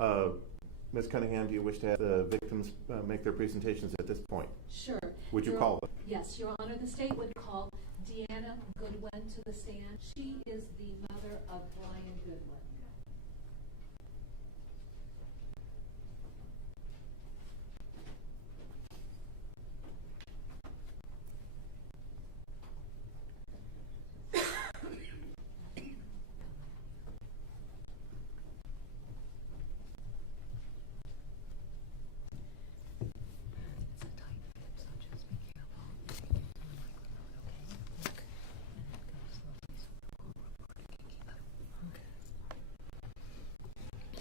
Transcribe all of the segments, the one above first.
Ms. Cunningham, do you wish to have the victims make their presentations at this point? Sure. Would you call them? Yes, Your Honor. The state would call Deanna Gottwin to the stand. She is the mother of Brian Goodwin.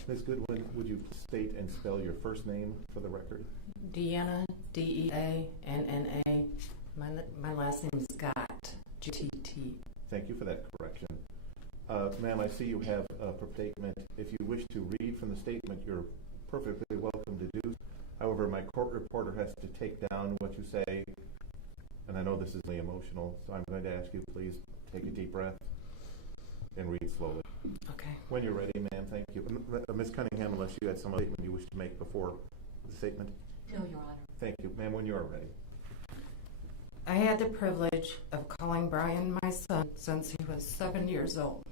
Ms. Goodwin, would you state and spell your first name for the record? Deanna, D-E-A-N-N-A. My last name is Gott, G-T-T. Thank you for that correction. Ma'am, I see you have a statement. If you wish to read from the statement, you're perfectly welcome to do so. However, my court reporter has to take down what you say, and I know this is really emotional, so I'm going to ask you, please take a deep breath and read slowly. Okay. When you're ready, ma'am, thank you. Ms. Cunningham, unless you had some statement you wish to make before the statement? No, Your Honor. Thank you. Ma'am, when you are ready. I had the privilege of calling Brian my son since he was 7 years old.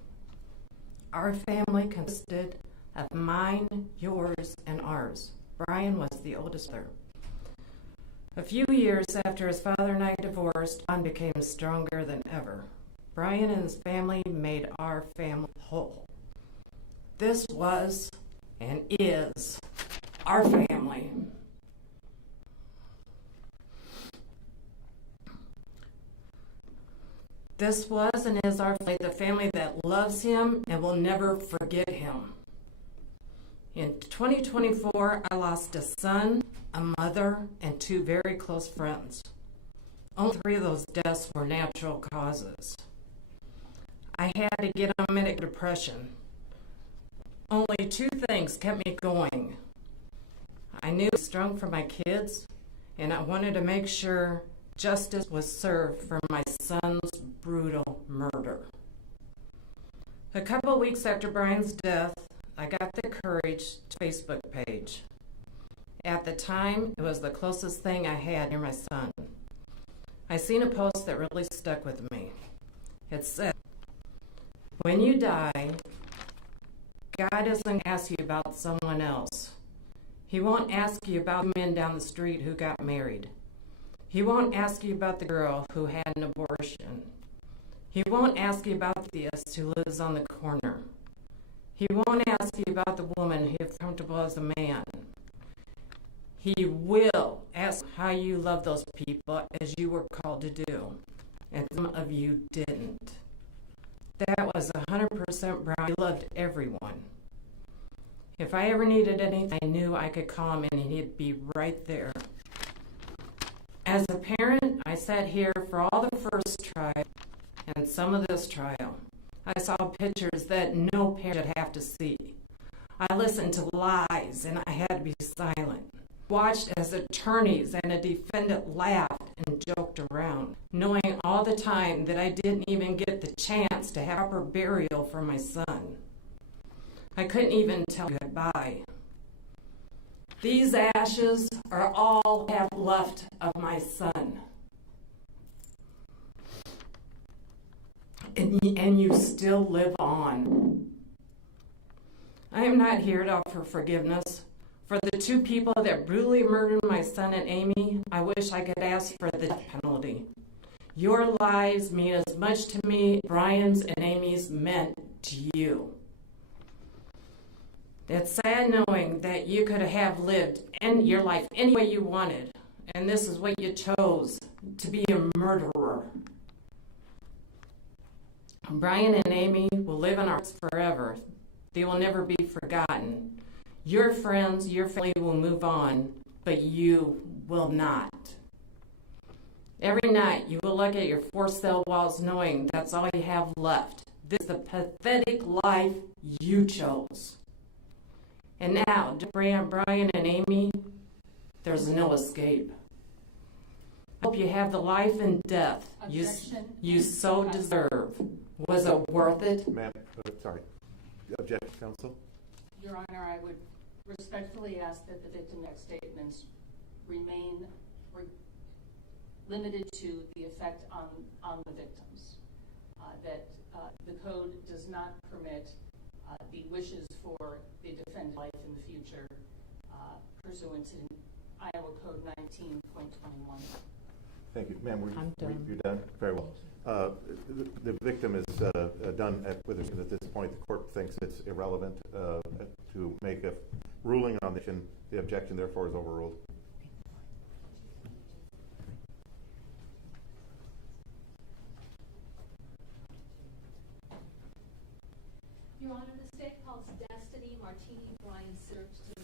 Our family consisted of mine, yours, and ours. Brian was the oldest brother. A few years after his father and I divorced, John became stronger than ever. Brian and his family made our family whole. This was and is our family. This was and is our family, the family that loves him and will never forget him. In 2024, I lost a son, a mother, and 2 very close friends. Only 3 of those deaths were natural causes. I had to get on medical depression. Only 2 things kept me going. I knew I was strong for my kids, and I wanted to make sure justice was served for my son's brutal murder. A couple weeks after Brian's death, I got the courage to Facebook page. At the time, it was the closest thing I had near my son. I seen a post that really stuck with me. It said, "When you die, God doesn't ask you about someone else. He won't ask you about the men down the street who got married. He won't ask you about the girl who had an abortion. He won't ask you about the theist who lives on the corner. He won't ask you about the woman who is comfortable as a man. He will ask how you love those people as you were called to do, and some of you didn't." That was 100% Brian. He loved everyone. If I ever needed anything, I knew I could call him and he'd be right there. As a parent, I sat here for all the first trial and some of this trial. I saw pictures that no parent should have to see. I listened to lies and I had to be silent. Watched as attorneys and a defendant laughed and joked around, knowing all the time that I didn't even get the chance to have proper burial for my son. I couldn't even tell him goodbye. These ashes are all I have left of my son. And you still live on. I am not here to offer forgiveness. For the 2 people that brutally murdered my son and Amy, I wish I could ask for the death penalty. Your lives mean as much to me as Brian's and Amy's meant to you. It's sad knowing that you could have lived your life any way you wanted, and this is what you chose, to be a murderer. Brian and Amy will live in our hearts forever. They will never be forgotten. Your friends, your family will move on, but you will not. Every night you will look at your 4-cell walls knowing that's all you have left. This is the pathetic life you chose. And now, to Brian and Amy, there's no escape. I hope you have the life and death you so deserve. Was it worth it? Ma'am, sorry. Objection, counsel? Your Honor, I would respectfully ask that the victim next statements remain limited to the effect on the victims. That the code does not permit the wishes for the defendant's life in the future pursuant to Iowa Code 19.21. Thank you. Ma'am, I'm done. you're done? Very well. The victim is done with us at this point. The court thinks it's irrelevant to make a ruling on the objection. The objection, therefore, is overruled. Your Honor, the state calls Destiny Martini Bryan Sitter to